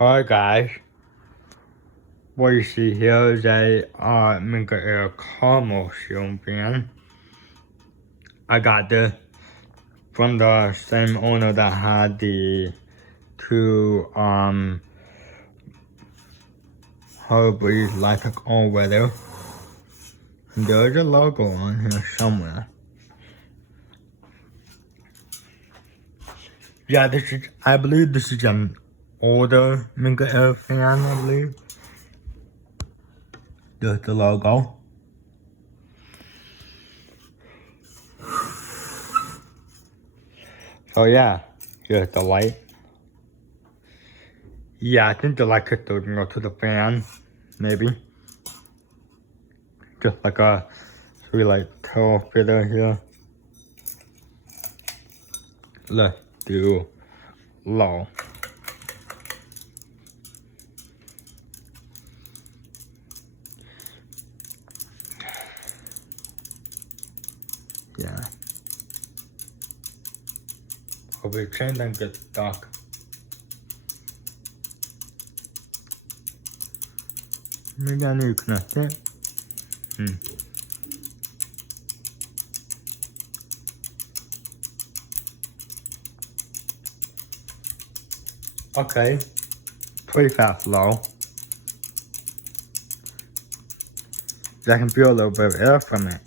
Hi guys, what you see here is a Minka Aire Carmel ceiling fan. I got this from the same owner that had the two Harvey electric all weather. There's a logo on here somewhere. Yeah, I believe this is an older Minka Aire fan, I believe. There's the logo. So yeah, here's the light. Yeah, I think the light could go to the fan, maybe. Just like a 3-light tail feather here. Let's do low. Yeah. Hope we change and get dark. Maybe I need to connect it. Okay. Pretty fast low. I can feel a little bit of air from it.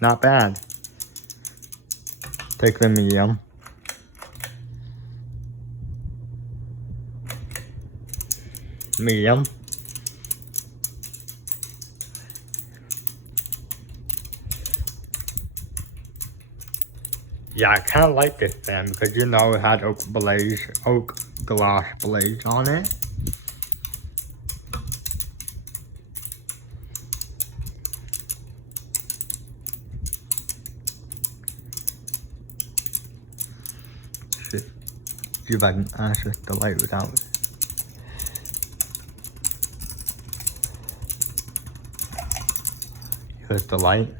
Not bad. Take the medium. Medium. Yeah, I kind of like this fan because you know it had oak glass blaze on it. Shit. See if I can access the light without it. Here's the light.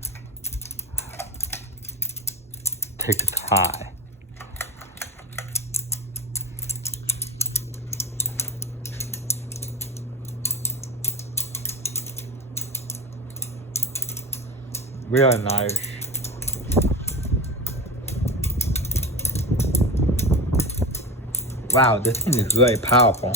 Take it high. Really nice. Wow, this thing is really powerful.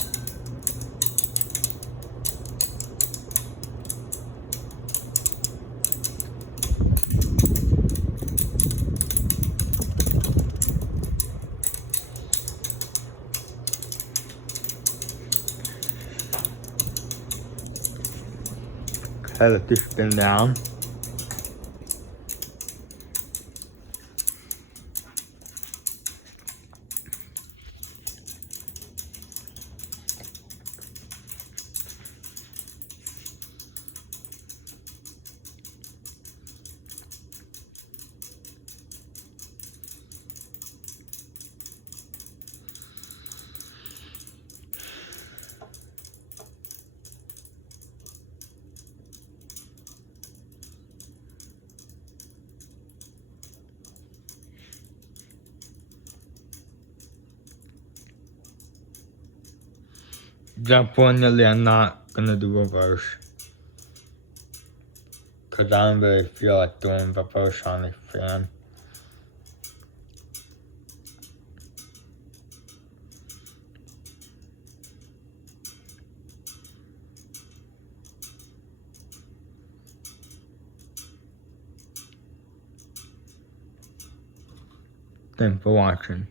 Okay, let this spin down. Definitely, I'm not gonna do reverse. Cause I don't really feel like doing reverse on this fan. Thanks for watching.